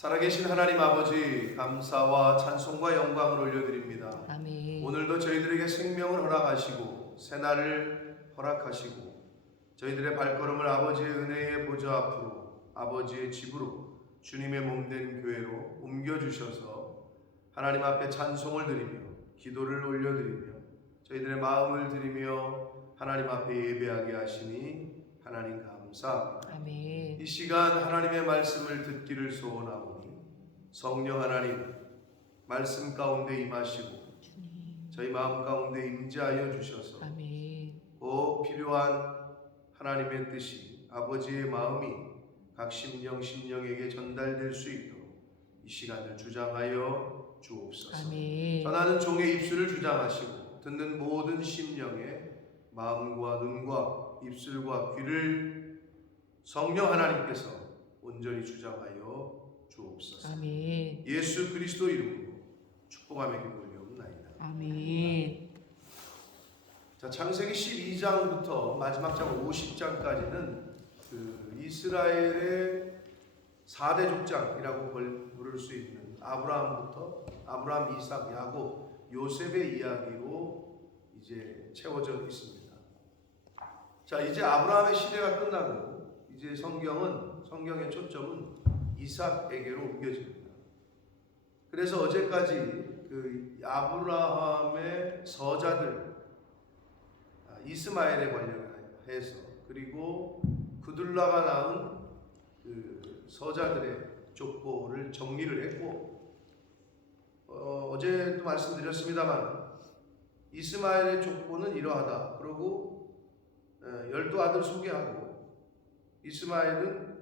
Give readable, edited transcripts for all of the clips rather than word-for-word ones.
살아계신 하나님 아버지, 감사와 찬송과 영광을 올려드립니다. 아멘. 오늘도 저희들에게 생명을 허락하시고 새날을 허락하시고 저희들의 발걸음을 아버지의 은혜의 보좌 앞으로, 아버지의 집으로, 주님의 몸된 교회로 옮겨주셔서 하나님 앞에 찬송을 드리며 기도를 올려드리며 저희들의 마음을 드리며 하나님 앞에 예배하게 하시니 하나님 감사합니다. 아멘. 이 시간 하나님의 말씀을 듣기를 소원하오니 성령 하나님 말씀 가운데 임하시고 주님. 저희 마음 가운데 임재하여 주셔서 아멘. 꼭 필요한 하나님의 뜻이, 아버지의 마음이 각 심령에게 전달될 수 있도록 이 시간을 주장하여 주옵소서. 아멘. 전하는 종의 입술을 주장하시고 듣는 모든 심령의 마음과 눈과 입술과 귀를 성령 하나님께서 온전히 주장하여 주옵소서. 아멘. 예수 그리스도 이름으로 축복하며 기도 올려옵나이다. 아멘. 자, 창세기 12장부터 마지막 장 50장까지는 그 이스라엘의 4대 족장이라고 부를 수 있는 아브라함, 이삭, 야곱, 요셉의 이야기로 이제 채워져 있습니다. 자, 이제 아브라함의 시대가 끝나고 이제 성경의 초점은 이삭에게로 옮겨집니다. 그래서 어제까지 그 아브라함의 서자들 이스마엘에 관련해서 그리고 그둘라가 낳은 그 서자들의 족보를 정리를 했고 어제도 말씀드렸습니다만 이스마엘의 족보는 이러하다. 그리고 12아들 소개하고 이스마엘은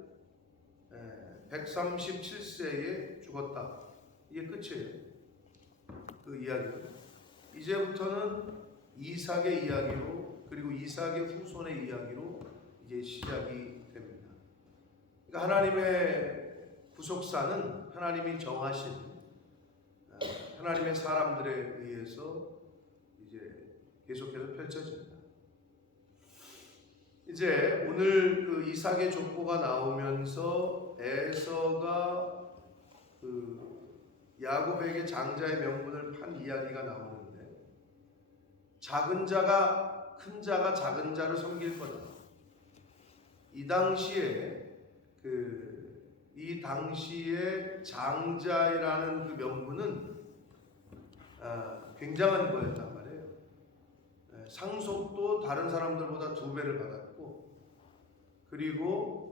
137세에 죽었다. 이게 끝이에요. 그 이야기는. 이제부터는 이삭의 이야기로, 그리고 이삭의 후손의 이야기로 이제 시작이 됩니다. 그러니까 하나님의 구속사는 하나님이 정하신 하나님의 사람들에 의해서 이제 계속해서 펼쳐집니다. 이제 오늘 그 이삭의 족보가 나오면서 에서가 그 야곱에게 장자의 명분을 판 이야기가 나오는데, 작은 자가 큰 자가 작은 자를 섬길 거다. 이 당시에 장자라는 그 명분은 굉장한 거였단 말이에요. 상속도 다른 사람들보다 2배를 받았고, 그리고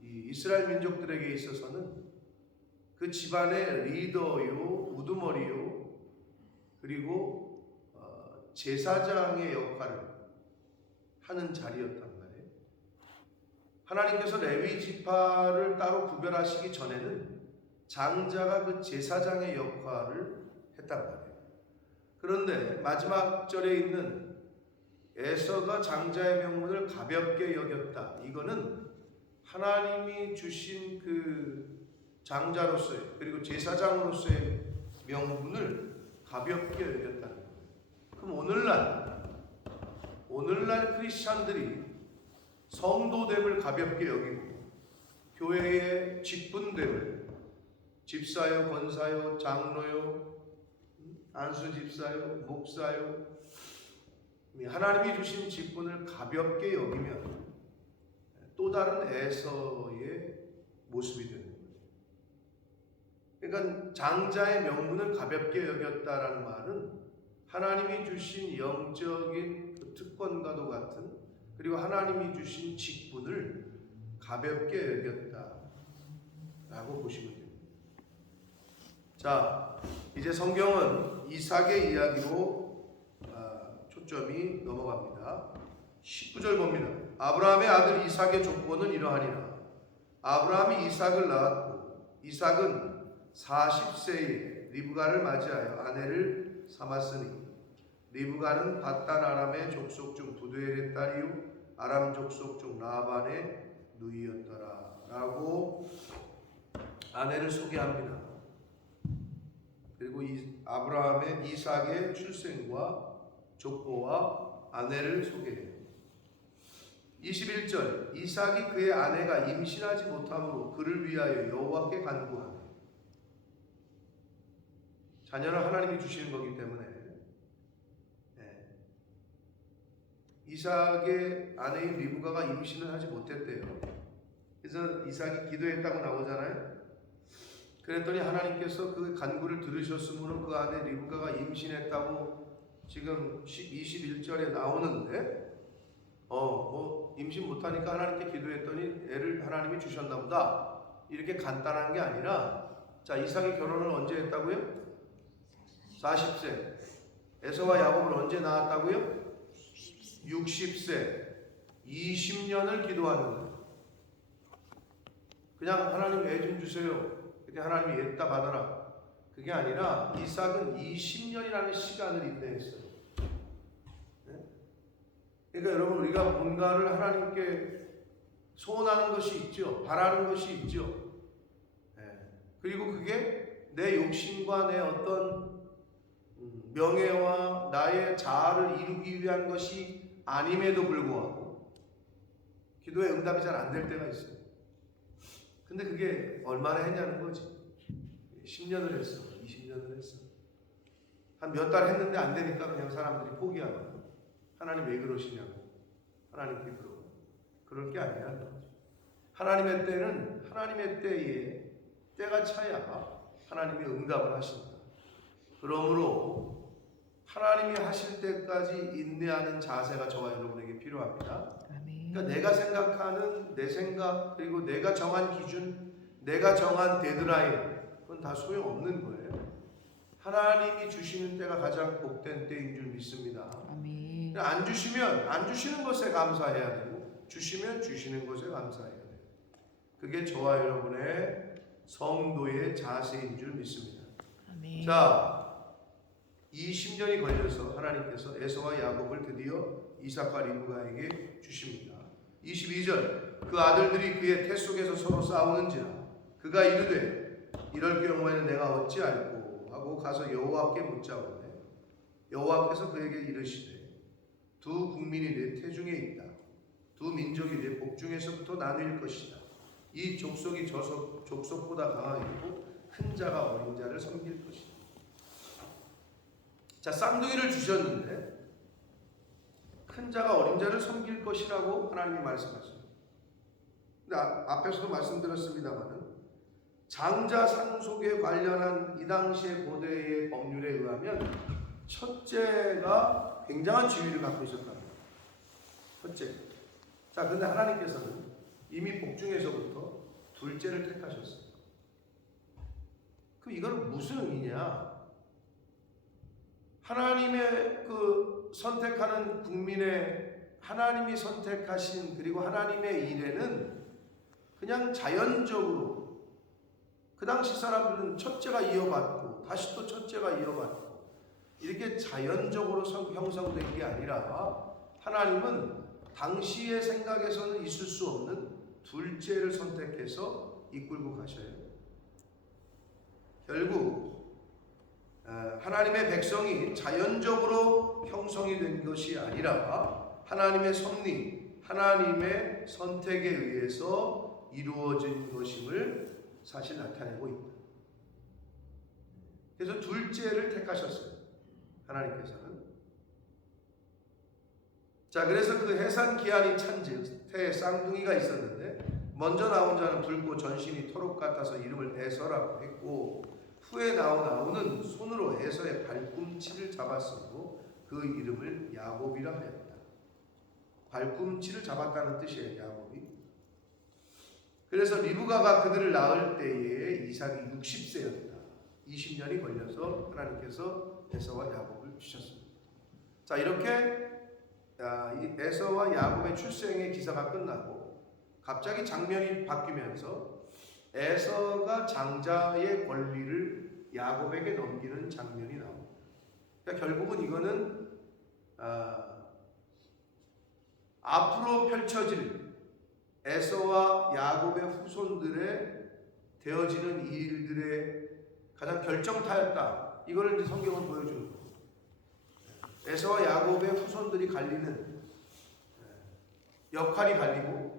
이 이스라엘 민족들에게 있어서는 그 집안의 리더요, 우두머리요, 그리고 제사장의 역할을 하는 자리였단 말이에요. 하나님께서 레위 지파를 따로 구별하시기 전에는 장자가 그 제사장의 역할을 했단 말이에요. 그런데 마지막 절에 있는 에서가 장자의 명분을 가볍게 여겼다. 이거는 하나님이 주신 그 장자로서의, 그리고 제사장으로서의 명분을 가볍게 여겼다는 거예요. 그럼 오늘날 크리스찬들이 성도됨을 가볍게 여기고 교회의 직분됨을 집사요, 권사요, 장로요, 안수집사요, 목사요, 하나님이 주신 직분을 가볍게 여기면 또 다른 에서의 모습이 되는 거예요. 그러니까 장자의 명분을 가볍게 여겼다라는 말은 하나님이 주신 영적인 그 특권과도 같은, 그리고 하나님이 주신 직분을 가볍게 여겼다라고 보시면 됩니다. 자, 이제 성경은 이삭의 이야기로 초점이 넘어갑니다. 19절 봅니다. 아브라함의 아들 이삭의 족보는 이러하니라. 아브라함이 이삭을 낳았고 이삭은 40세에 리브가를 맞이하여 아내를 삼았으니 리브가는 밧단 아람의 족속 중 부두엘의 딸이요 아람 족속 중 라반의 누이였더라 라고 아내를 소개합니다. 그리고 아브라함의 이삭의 출생과 족보와 아내를 소개해요. 21절 이삭이 그의 아내가 임신하지 못함으로 그를 위하여 여호와께 간구하며 자녀는 하나님이 주시는 거기 때문에 이삭의 아내인 리브가가 임신을 하지 못했대요. 그래서 이삭이 기도했다고 나오잖아요. 그랬더니 하나님께서 그 간구를 들으셨으므로 그 아내 리브가가 임신했다고 지금 21절에 나오는데 임신 못하니까 하나님께 기도했더니 애를 하나님이 주셨나 보다. 이렇게 간단한 게 아니라 자, 이삭이 결혼을 언제 했다고요? 40세. 에서와 야곱을 언제 낳았다고요? 60세. 20년을 기도하는 거예요. 그냥 하나님 애 좀 주세요. 그때 하나님이 애다 받아라. 그게 아니라 이삭은 20년이라는 시간을 인내했어요. 그러니까 여러분 우리가 뭔가를 하나님께 소원하는 것이 있죠. 바라는 것이 있죠. 그리고 그게 내 욕심과 내 어떤 명예와 나의 자아를 이루기 위한 것이 아님에도 불구하고 기도의 응답이 잘 안 될 때가 있어요. 근데 그게 얼마나 했냐는 거지. 10년을 했어. 20년을 했어. 한 몇 달 했는데 안 되니까 그냥 사람들이 포기하고 하나님 왜 그러시냐고 하나님께 그러고 그럴 게 아니라는 거죠. 하나님의 때는 하나님의 때가 차야 하나님이 응답을 하신다. 그러므로 하나님이 하실 때까지 인내하는 자세가 저와 여러분에게 필요합니다. 그러니까 내가 생각하는 내 생각 그리고 내가 정한 기준 내가 정한 데드라인 그건 다 소용없는 거예요. 하나님이 주시는 때가 가장 복된 때인 줄 믿습니다. 아멘. 안 주시면 안 주시는 것에 감사해야 되고 주시면 주시는 것에 감사해야 돼요. 그게 저와 여러분의 성도의 자세인 줄 믿습니다. 아멘. 자, 20년이 걸려서 하나님께서 에서와 야곱을 드디어 이삭과 리브가에게 주십니다. 22절 그 아들들이 그의 태 속에서 서로 싸우는지라 그가 이르되 이럴 경우에는 내가 어찌 알고 하고 가서 여호와께 묻자오되 여호와께서 그에게 이르시되 두 국민이 내 태중에 있다. 두 민족이 내 복중에서부터 나뉠 것이다. 이 족속이 저 족속보다 강하겠고 큰 자가 어린 자를 섬길 것이다. 자, 쌍둥이를 주셨는데 큰 자가 어린 자를 섬길 것이라고 하나님이 말씀하십니다. 근데 앞에서도 말씀드렸습니다만 장자 상속에 관련한 이 당시의 고대의 법률에 의하면 첫째가 굉장한 지위를 갖고 있었다. 첫째. 자, 근데 하나님께서는 이미 복중에서부터 둘째를 택하셨어요. 그럼 이건 무슨 의미냐? 하나님의 그 선택하는 국민의 하나님이 선택하신 그리고 하나님의 일에는 그냥 자연적으로 그 당시 사람들은 첫째가 이어받고 다시 또 첫째가 이어받고 이렇게 자연적으로 형성된 게 아니라 하나님은 당시의 생각에서는 있을 수 없는 둘째를 선택해서 이끌고 가셔요. 결국 하나님의 백성이 자연적으로 형성이 된 것이 아니라 하나님의 섭리, 하나님의 선택에 의해서 이루어진 것임을 사실 나타내고 있다. 그래서 둘째를 택하셨어요. 하나님께서는. 자, 그래서 그 해산 기한이 찬즉 태에 쌍둥이가 있었는데 먼저 나온 자는 붉고 전신이 토록 같아서 이름을 에서라고 했고 후에 나온 아우는 손으로 에서의 발꿈치를 잡았으므로 그 이름을 야곱이라 하였다. 발꿈치를 잡았다는 뜻이에요. 야곱이. 그래서 리브가가 그들을 낳을 때에 이삭이 60세였다. 20년이 걸려서 하나님께서 에서와 야곱을 주셨습니다. 자, 이렇게 이 에서와 야곱의 출생의 기사가 끝나고 갑자기 장면이 바뀌면서 에서가 장자의 권리를 야곱에게 넘기는 장면이 나옵니다. 그러니까 결국은 이거는 앞으로 펼쳐질 에서와 야곱의 후손들의 되어지는 일들의 가장 결정타였다. 이거를 이제 성경은 보여주는 거예요. 에서와 야곱의 후손들이 갈리는 역할이 갈리고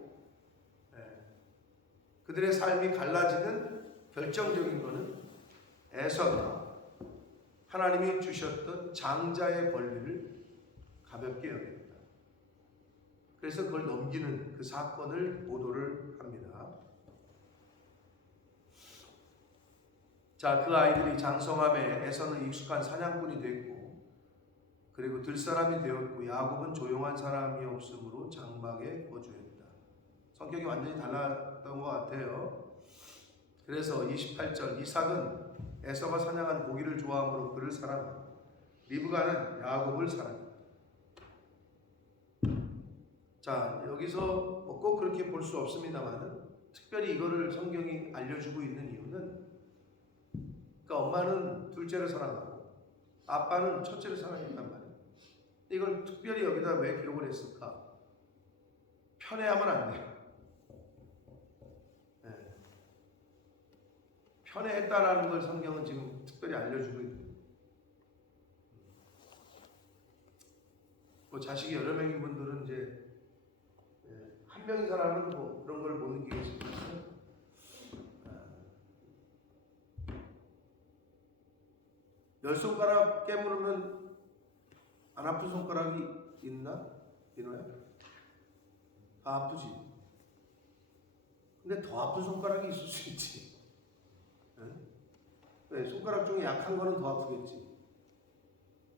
그들의 삶이 갈라지는 결정적인 것은 에서가 하나님이 주셨던 장자의 권리를 가볍게 여깁니다. 그래서 그걸 넘기는 그 사건을 보도를 합니다. 자, 그 아이들이 장성함에 에서는 익숙한 사냥꾼이 됐고, 그리고 들사람이 되었고, 야곱은 조용한 사람이 없으므로 장막에 거주했다. 성격이 완전히 달랐던 것 같아요. 그래서 28절, 이삭은 에서가 사냥한 고기를 좋아하므로 그를 사랑하고 리브가는 야곱을 사랑했다. 자, 여기서 꼭 그렇게 볼 수 없습니다만 특별히 이거를 성경이 알려주고 있는 이유는, 그러니까 엄마는 둘째를 사랑하고 아빠는 첫째를 사랑했단 말이에요. 이걸 특별히 여기다 왜 기록을 했을까? 편애하면 안 돼요. 편애했다라는 걸 성경은 지금 특별히 알려주고 있는. 뭐 자식이 여러 명인 분들은 이제 한 명인 사람은 뭐 그런 걸 못 느끼겠지만, 열 손가락 깨물으면 안 아픈 손가락이 있나? 이노야? 다 아프지. 근데 더 아픈 손가락이 있을 수 있지. 왜? 손가락 중에 약한 거는 더 아프겠지.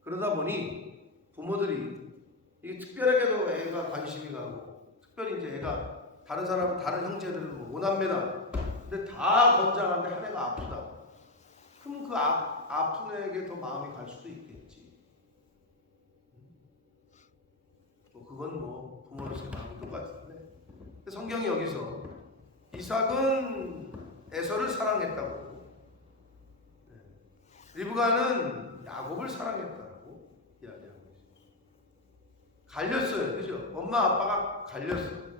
그러다 보니 부모들이 이게 특별하게도 애가 관심이 가고, 특별히 이제 애가 다른 사람, 다른 형제들은 뭐 오남매다. 근데 다 건장한데 한 애가 아프다. 그럼 그 아픈 애에게 더 마음이 갈 수도 있겠지. 그건 뭐 부모로서의 마음이 똑같은데, 성경이 여기서 이삭은 에서를 사랑했다고, 리브가는 야곱을 사랑했다고 이야기하고 있어요. 갈렸어요, 그죠? 엄마 아빠가 갈렸어요.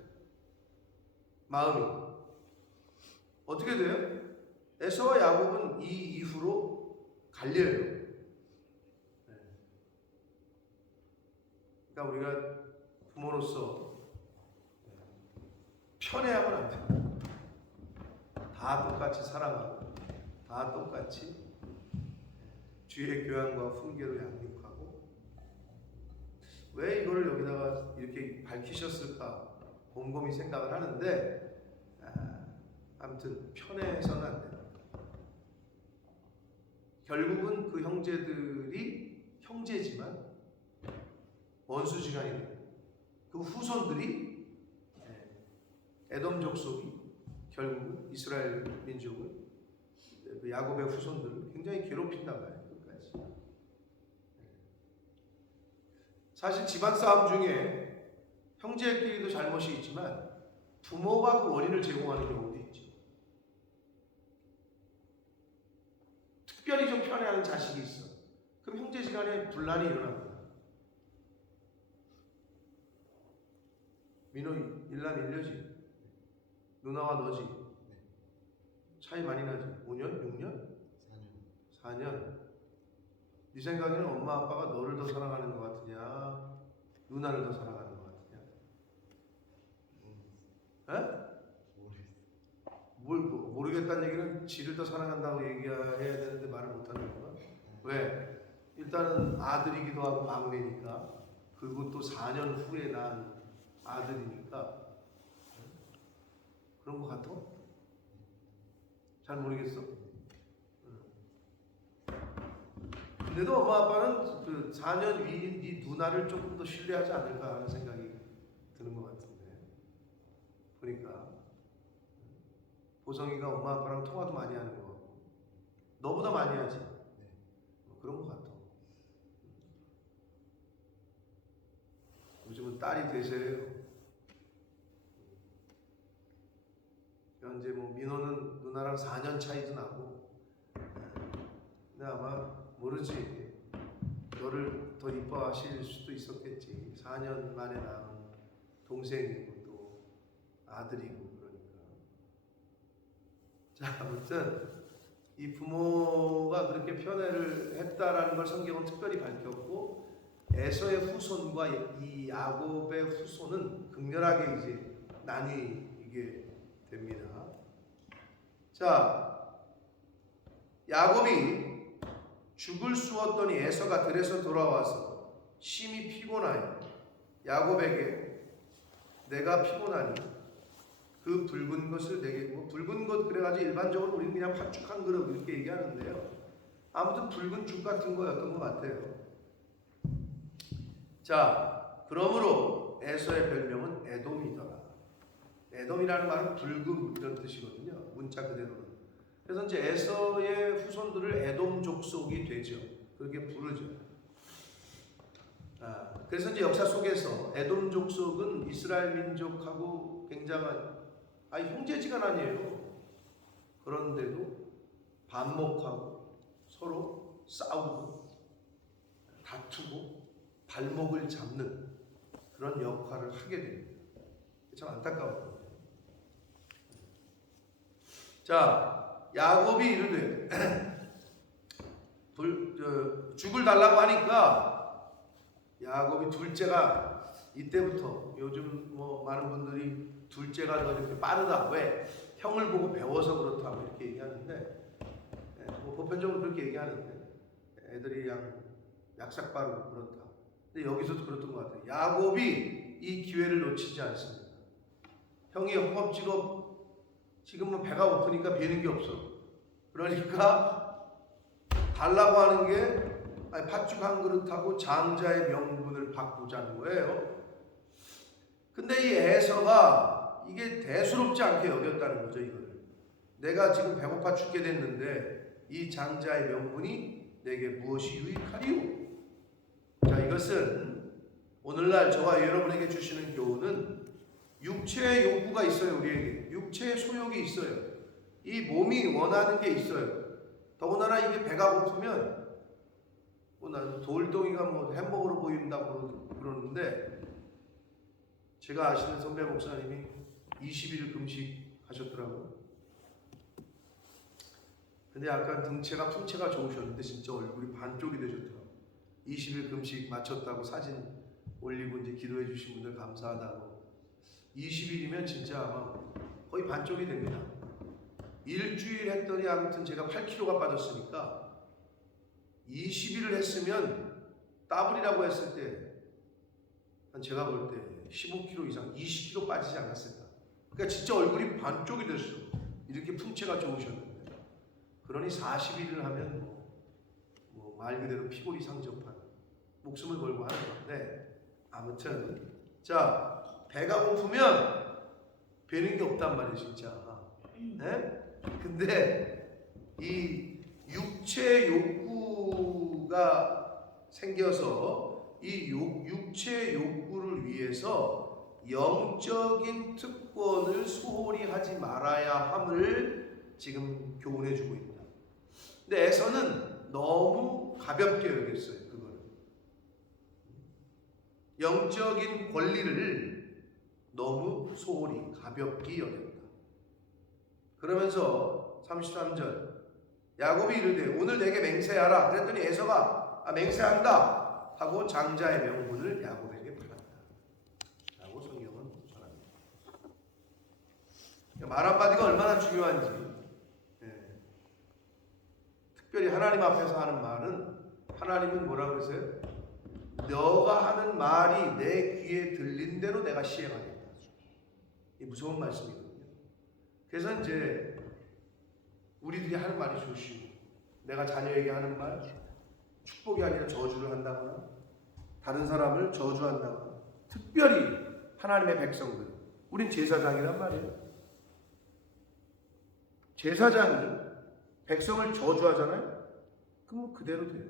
마음이 어떻게 돼요? 에서와 야곱은 이 이후로 갈려요. 그러니까 우리가 부모로서 편애하면 안 돼요. 다 똑같이 사랑하고, 다 똑같이 주의 교양과 훈계로 양육하고. 왜 이거를 여기다가 이렇게 밝히셨을까 곰곰이 생각을 하는데, 아무튼 편애해서는 안 된다. 결국은 그 형제들이 형제지만 원수지간이 되고, 그 후손들이 에돔 족속이 결국은 이스라엘 민족을, 그 야곱의 후손들을 굉장히 괴롭힌단 말이에요. 끝까지. 사실 집안 싸움 중에 형제끼리도 잘못이 있지만 부모가 그 원인을 제공하는 경우도 있죠. 특별히 좀 편애하는 자식이 있어. 그럼 형제지간에 분란이 일어납니다. 민호 일남 일녀지? 누나와 너지? 차이 많이 나지? 5년? 6년? 4년. 네 생각에는 엄마 아빠가 너를 더 사랑하는 것 같으냐? 누나를 더 사랑하는 것 같으냐? 모르겠다는 얘기는 지를 더 사랑한다고 얘기해야 되는데 말을 못하는 건가? 왜? 일단은 아들이기도 하고 막내니까, 그리고 또 4년 후에 난 아들이니까. 그런 것 같아? 잘 모르겠어? 근데도 엄마 아빠는 그 4년 위인 네 누나를 조금 더 신뢰하지 않을까 하는 생각이 드는 것 같은데, 보니까 보성이가 엄마 아빠랑 통화도 많이 하는 것 같고, 너보다 많이 하지? 그런 것 같아. 요즘은 딸이 되세요. 현재 뭐 민호는 누나랑 4년 차이도 나고, 근데 아마 모르지, 너를 더 이뻐하실 수도 있었겠지. 4년 만에 낳은 동생이고 또 아들이고. 그러니까 자, 아무튼 이 부모가 그렇게 편애를 했다라는 걸 성경은 특별히 밝혔고, 에서의 후손과 이 야곱의 후손은 극렬하게 이제 나뉘게 됩니다. 자, 야곱이 죽을 쑤었더니 에서가 들에서 돌아와서 심히 피곤하여 야곱에게 내가 피곤하니 그 붉은 것을 내게, 붉은 것 그래가지고 일반적으로 우리는 그냥 팥죽 한 그릇 이렇게 얘기하는데요. 아무튼 붉은 죽 같은 거였던 것 같아요. 자, 그러므로 에서의 별명은 에돔이더라. 에돔이라는 말은 붉은 이런 뜻이거든요. 문자 그대로는. 그래서 이제 에서의 후손들을 에돔 족속이 되죠. 그렇게 부르죠. 그래서 이제 역사 속에서 에돔 족속은 이스라엘 민족하고 굉장한 형제지간아니에요. 그런데도 반목하고 서로 싸우고 다투고 발목을 잡는 그런 역할을 하게 됩니다. 참 안타까워요. 자, 야곱이 이르되 죽을 달라고 하니까 야곱이 둘째가 이때부터 요즘 많은 분들이 둘째가 더 이렇게 빠르다. 왜? 형을 보고 배워서 그렇다고 이렇게 얘기하는데, 보편적으로 그렇게 얘기하는데 애들이 약삭 빠르고 그렇다. 근데 여기서도 그랬던 것 같아요. 야곱이 이 기회를 놓치지 않습니다. 형이 허겁지겁 지금은 배가 고프니까 배는 게 없어. 그러니까 달라고 하는 게 팥죽 한 그릇하고 장자의 명분을 바꾸자는 거예요. 근데 이 에서가 이게 대수롭지 않게 여겼다는 거죠. 이거를 내가 지금 배고파 죽게 됐는데 이 장자의 명분이 내게 무엇이 유익하리요? 자, 이것은 오늘날 저와 여러분에게 주시는 교훈은 육체의 욕구가 있어요. 우리에게 육체의 소욕이 있어요. 이 몸이 원하는 게 있어요. 더군다나 이게 배가 고프면 나는 돌덩이가 햄버거로 보인다고 그러는데, 제가 아시는 선배 목사님이 20일 금식 하셨더라고요. 근데 약간 등체가 풍체가 좋으셨는데 진짜 얼굴이 반쪽이 되셨더라고요. 20일 금식 마쳤다고 사진 올리고 이제 기도해 주신 분들 감사하다고. 20일이면 진짜 아마 거의 반쪽이 됩니다. 일주일 했더니 아무튼 제가 8kg가 빠졌으니까 20일을 했으면 더블이라고 했을 때 제가 볼 때 15kg 이상, 20kg 빠지지 않았을까. 그러니까 진짜 얼굴이 반쪽이 됐어. 이렇게 풍채가 좋으셨는데. 그러니 40일을 하면 말 그대로 피골이 상접한 목숨을 걸고 하는 건데, 아무튼 자, 배가 고프면 배는 게 없단 말이에요, 진짜. 네? 근데 이 육체 욕구가 생겨서 이 육체 욕구를 위해서 영적인 특권을 소홀히 하지 말아야 함을 지금 교훈해 주고 있다. 근데 에서는 너무 가볍게 여겼어요. 그거를. 영적인 권리를 너무 소홀히 가볍게 여겼다. 그러면서 33절 야곱이 이르되 오늘 내게 맹세하라. 그랬더니 에서가 맹세한다 하고 장자의 명분을 야곱에게 팔았다 라고 성경은 전합니다. 말 한마디가 얼마나 중요한지, 특별히 하나님 앞에서 하는 말은, 하나님은 뭐라고 그러세요? 너가 하는 말이 내 귀에 들린 대로 내가 시행하겠다. 이 무서운 말씀이거든요. 그래서 이제 우리들이 하는 말이 좋으시고, 내가 자녀에게 하는 말, 축복이 아니라 저주를 한다거나 다른 사람을 저주한다거나, 특별히 하나님의 백성들, 우린 제사장이란 말이에요. 제사장이 백성을 저주하잖아요. 그럼 그대로 돼요.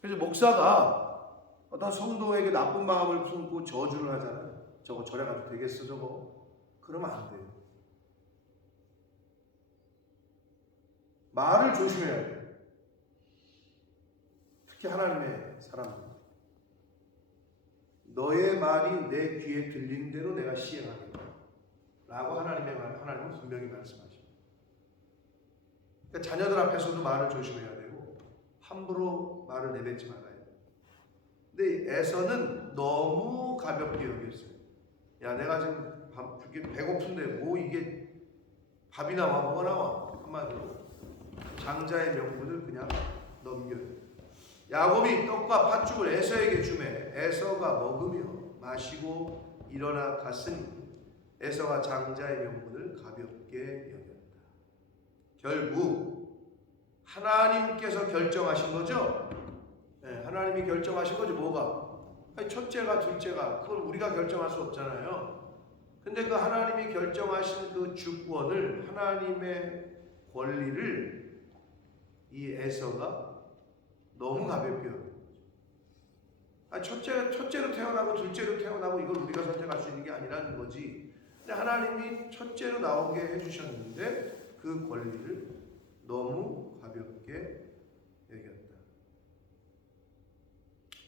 그래서 목사가 어떤 성도에게 나쁜 마음을 품고 저주를 하잖아요. 저거 절에 가도 되겠어 저거? 그러면 안 돼요. 말을 조심해야 돼요. 특히 하나님의 사람들. 너의 말이 내 귀에 들린 대로 내가 시행하겠다 라고 하나님은 분명히 말씀하십니다. 그러니까 자녀들 앞에서도 말을 조심해야 되고, 함부로 말을 내뱉지 말아요. 근데 에서는 너무 가볍게 여겼어요. 야, 내가 지금 배고픈데 뭐 이게 밥이 나와 뭐가 나와. 한마디로 장자의 명분을 그냥 넘겨요. 야곱이 떡과 팥죽을 에서에게 주매 에서가 먹으며 마시고 일어나 갔으니 에서가 장자의 명분을 가볍게 여겼다. 결국 하나님께서 결정하신 거죠. 네, 하나님이 결정하신 거죠. 뭐가? 아니, 첫째가 둘째가 그걸 우리가 결정할 수 없잖아요. 근데 그 하나님이 결정하신 그 주권을, 하나님의 권리를 이 에서가 너무 가볍게 여겨요. 아니, 첫째로 태어나고 둘째로 태어나고 이걸 우리가 선택할 수 있는 게 아니라는 거지. 근데 하나님이 첫째로 나오게 해주셨는데 그 권리를 너무 가볍게 여겼다.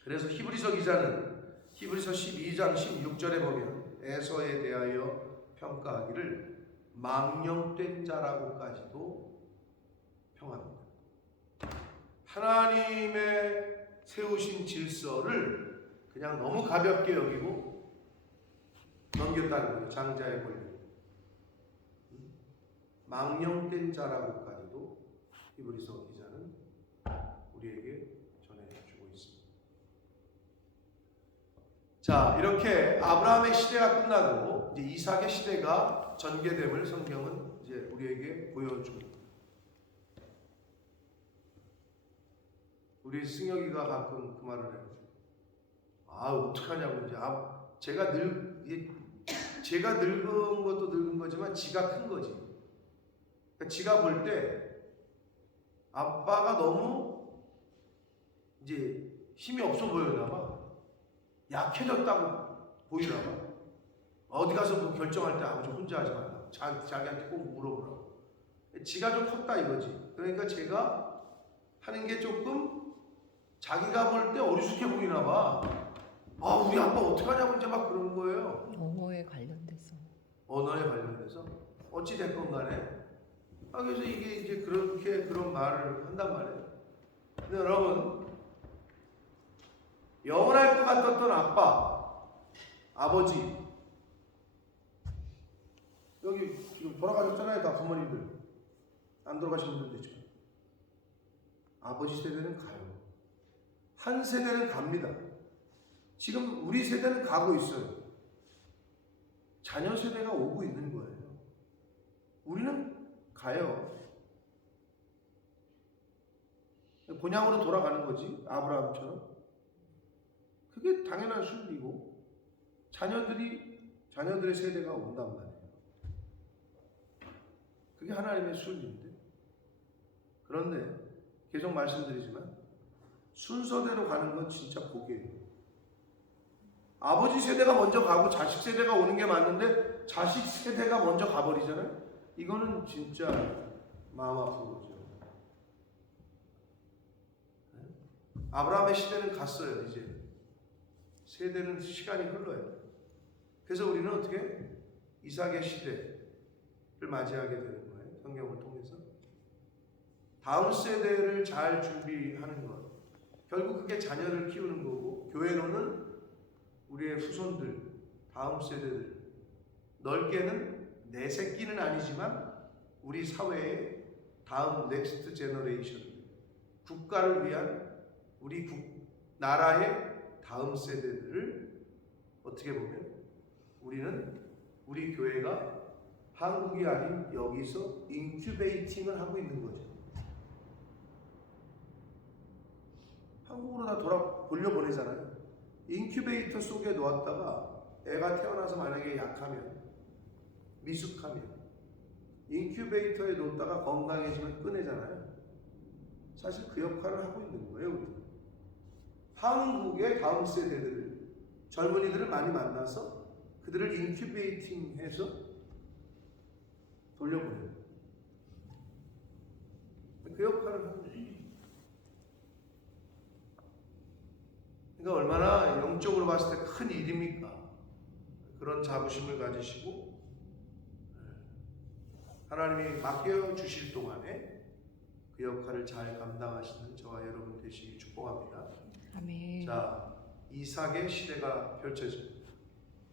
그래서 히브리서 기자는 히브리서 12장 16절에 보면 에서에 대하여 평가하기를 망령된 자라고까지도 평합니다. 하나님의 세우신 질서를 그냥 너무 가볍게 여기고 넘겼다는 거예요. 장자의 권리. 망령된 자라고까지도 히브리서 기자는 우리에게 전해주고 있습니다. 자, 이렇게 아브라함의 시대가 끝나고 이제 이삭의 시대가 전개됨을 성경은 이제 우리에게 보여줍니다. 우리 승혁이가 가끔 그 말을 해요. 어떡하냐고. 이제 제가 늙은 것도 늙은 거지만 지가 큰 거지. 그러니까 지가 볼 때 아빠가 너무 이제 힘이 없어 보였나 봐. 약해졌다고 보이나 봐. 어디 가서 뭐 결정할 때 아버지 혼자 하지 말라. 자기한테 꼭 물어보라고. 지가 좀 컸다 이거지. 그러니까 제가 하는 게 조금 자기가 볼 때 어리숙해 보이나 봐. 우리 아빠 어떡하냐고 이제 막 그런 거예요. 언어에 관련돼서. 언어에 관련돼서 어찌 됐건 간에. 그래서 이게 이제 그렇게 그런 말을 한단 말이에요. 근데 여러분, 영원할 것 같았던 아빠, 아버지, 여기 지금 돌아가셨잖아요, 다 부모님들. 안 돌아가신 분들도 있지만. 아버지 세대는 가요. 한 세대는 갑니다. 지금 우리 세대는 가고 있어요. 자녀 세대가 오고 있는 거예요. 우리는 가요. 본향으로 돌아가는 거지, 아브라함처럼. 그게 당연한 순리고 자녀들의 세대가 온단 말이에요. 그게 하나님의 순리인데. 그런데 계속 말씀드리지만 순서대로 가는 건 진짜 복이에요. 아버지 세대가 먼저 가고 자식 세대가 오는 게 맞는데 자식 세대가 먼저 가버리잖아요. 이거는 진짜 마음 아픈 거죠. 아브라함의 시대는 갔어요. 이제 세대는 시간이 흘러요. 그래서 우리는 어떻게 이삭의 시대를 맞이하게 되는 거예요. 성경을 통해서 다음 세대를 잘 준비하는 것, 결국 그게 자녀를 키우는 거고, 교회로는 우리의 후손들, 다음 세대들, 넓게는 내 새끼는 아니지만 우리 사회의 다음 넥스트 제너레이션, 국가를 위한 우리 나라의 다음 세대들을 어떻게 보면 우리 교회가 한국이 아닌 여기서 인큐베이팅을 하고 있는 거죠. 한국으로 다 돌려보내잖아요. 인큐베이터 속에 놓았다가 애가 태어나서 만약에 약하면, 미숙하면 인큐베이터에 놓다가 건강해지면 꺼내잖아요. 사실 그 역할을 하고 있는 거예요. 우리. 한국의 다음 세대들, 젊은이들을 많이 만나서 그들을 인큐베이팅해서 돌려보내요. 그 역할을 하는 거예요. 그러니까 얼마나 영적으로 봤을 때 큰 일입니까? 그런 자부심을 가지시고, 하나님이 맡겨주실 동안에 그 그 역할을 잘 감당하시는 저와 여러분 되시기 축복합니다. 아멘. 자, 이삭의 시대가 펼쳐집니다.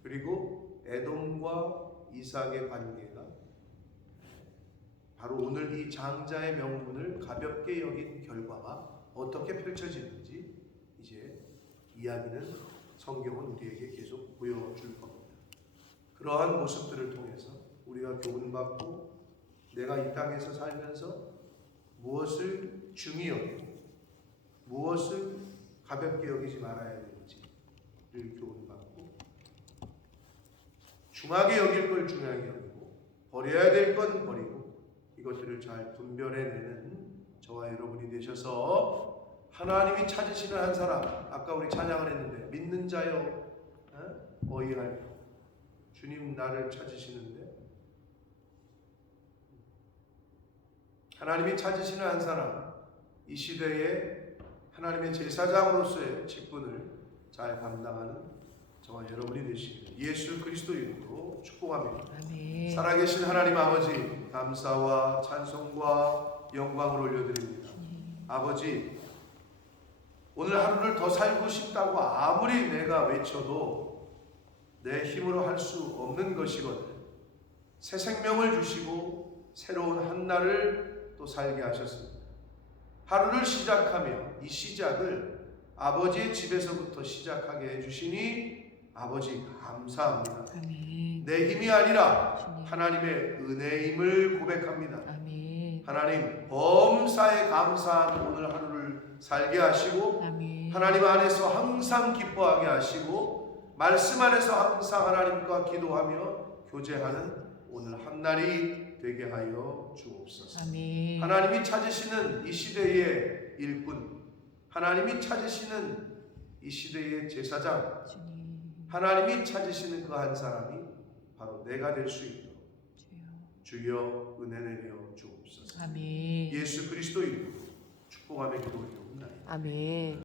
그리고 에돔과 이삭의 관계가 바로 오늘 이 장자의 명분을 가볍게 여긴 결과가 어떻게 펼쳐지는지 이제 이야기는 성경은 우리에게 계속 보여줄 겁니다. 그러한 모습들을 통해서 우리가 교훈받고 내가 이 땅에서 살면서 무엇을 중히 여기고 무엇을 가볍게 여기지 말아야 되는지를 교훈받고 중하게 여길 걸 중하게 여기고 버려야 될 건 버리고 이것들을 잘 분별해내는 저와 여러분이 되셔서 하나님이 찾으시는 한 사람, 아까 우리 찬양을 했는데 믿는 자여 어이할까, 주님 나를 찾으시는데 하나님이 찾으시는 한 사람, 이 시대에 하나님의 제사장으로서의 직분을 잘 감당하는 저와 여러분이 되시기를 예수 그리스도 이름으로 축복합니다. 아멘. 살아계신 하나님 아버지, 감사와 찬송과 영광을 올려드립니다. 아버지, 오늘 하루를 더 살고 싶다고 아무리 내가 외쳐도 내 힘으로 할 수 없는 것이거든. 새 생명을 주시고 새로운 한 날을 또 살게 하셨습니다. 하루를 시작하며 이 시작을 아버지의 집에서부터 시작하게 해주시니 아버지 감사합니다. 아멘. 내 힘이 아니라 주님. 하나님의 은혜임을 고백합니다. 아멘. 하나님 범사에 감사한 오늘 하루를 살게 하시고 아멘. 하나님 안에서 항상 기뻐하게 하시고 말씀 안에서 항상 하나님과 기도하며 교제하는 오늘 한 날이 되게 하여 주옵소서. 아멘. 하나님이 찾으시는 이 시대의 일꾼, 하나님이 찾으시는 이 시대의 제사장, 주님. 하나님이 찾으시는 그 한 사람이 바로 내가 될 수 있도록 주여. 주여 은혜 내려 주옵소서. 아멘. 예수 그리스도 이름으로 축복하며 기도드리옵나이다. 아멘.